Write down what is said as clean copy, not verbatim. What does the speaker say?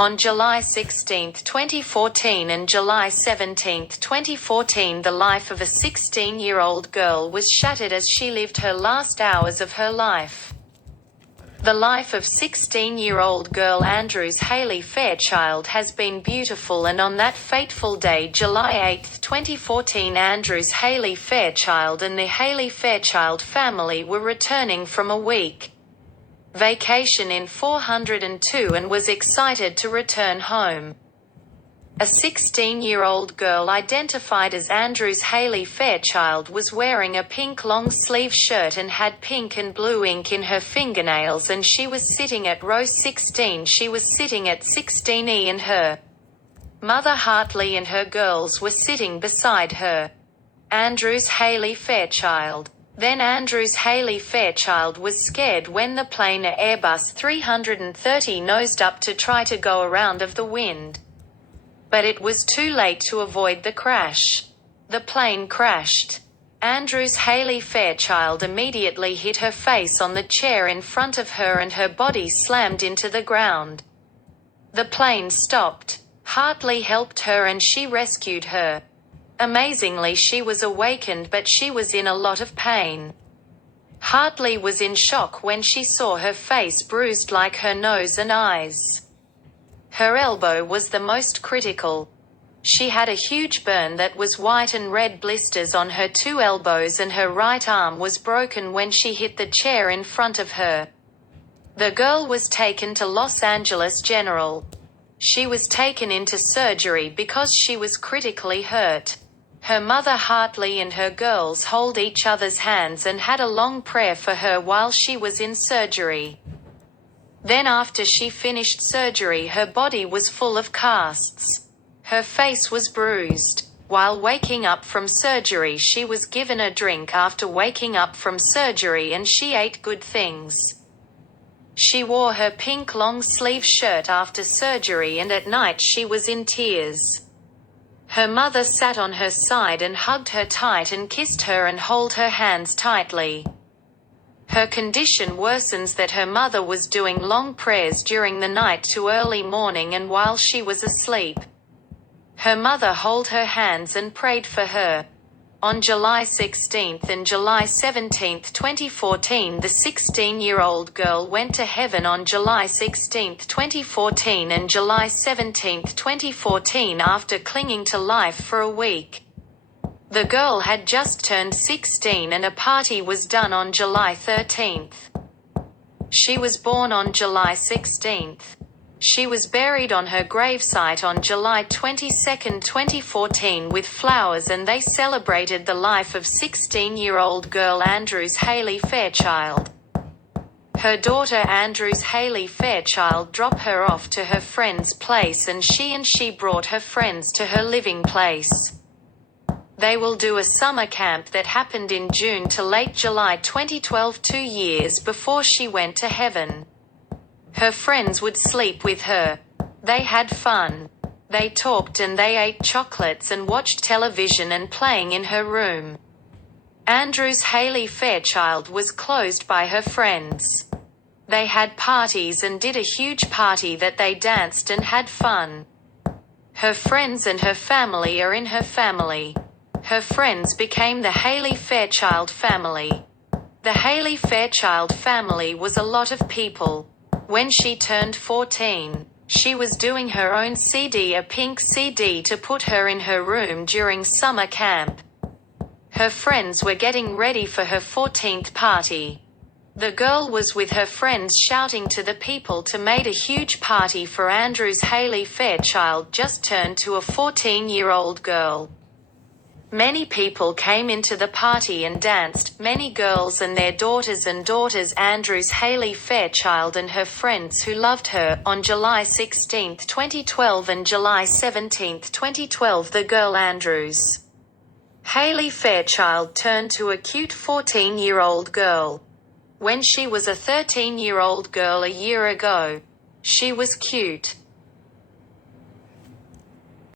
On July 16, 2014 and July 17, 2014, the life of a 16-year-old girl was shattered as she lived her last hours of her life. The life of 16-year-old girl Andrews Hayley Fairchild has been beautiful, and on that fateful day, July 8, 2014, Andrews Hayley Fairchild and the Hayley Fairchild family were returning from a week vacation in 402 and was excited to return home. A 16-year-old girl identified as Andrews Hayley Fairchild was wearing a pink long-sleeve shirt and had pink and blue ink in her fingernails, and she was sitting at row 16. She was sitting at 16E and her mother Hartley and her girls were sitting beside her. Andrews Hayley Fairchild. Then Andrews Hayley Fairchild was scared when the plane, a Airbus 330, nosed up to try to go around of the wind. But it was too late to avoid the crash. The plane crashed. Andrews Hayley Fairchild immediately hit her face on the chair in front of her and her body slammed into the ground. The plane stopped. Hartley helped her and she rescued her. Amazingly, she was awakened, but she was in a lot of pain. Hartley was in shock when she saw her face bruised like her nose and eyes. Her elbow was the most critical. She had a huge burn that was white and red blisters on her two elbows, and her right arm was broken when she hit the chair in front of her. The girl was taken to Los Angeles General. She was taken into surgery because she was critically hurt. Her mother Hartley and her girls hold each other's hands and had a long prayer for her while she was in surgery. Then after she finished surgery, her body was full of casts. Her face was bruised. While waking up from surgery, she was given a drink after waking up from surgery, and she ate good things. She wore her pink long-sleeve shirt after surgery, and at night she was in tears. Her mother sat on her side and hugged her tight and kissed her and held her hands tightly. Her condition worsens that her mother was doing long prayers during the night to early morning and while she was asleep. Her mother held her hands and prayed for her. On July 16 and July 17, 2014, the 16-year-old girl went to heaven. On July 16, 2014 and July 17, 2014, after clinging to life for a week. The girl had just turned 16 and a party was done on July 13. She was born on July 16. She was buried on her gravesite on July 22, 2014 with flowers, and they celebrated the life of 16-year-old girl Andrews Hayley Fairchild. Her daughter Andrews Hayley Fairchild dropped her off to her friend's place, and she brought her friends to her living place. They will do a summer camp that happened in June to late July 2012, 2 years before she went to heaven. Her friends would sleep with her. They had fun. They talked and they ate chocolates and watched television and playing in her room. Andrews Hayley Fairchild was closed by her friends. They had parties and did a huge party that they danced and had fun. Her friends and her family are in her family. Her friends became the Hayley Fairchild family. The Hayley Fairchild family was a lot of people. When she turned 14, she was doing her own CD, a pink CD, to put her in her room during summer camp. Her friends were getting ready for her 14th party. The girl was with her friends shouting to the people to make a huge party for Andrews Hayley Fairchild, just turned to a 14-year-old girl. Many people came into the party and danced, many girls and their daughters Andrews Hayley Fairchild and her friends who loved her. On July 16, 2012 and July 17, 2012, the girl Andrews Hayley Fairchild turned to a cute 14-year-old girl. When she was a 13-year-old girl a year ago, she was cute.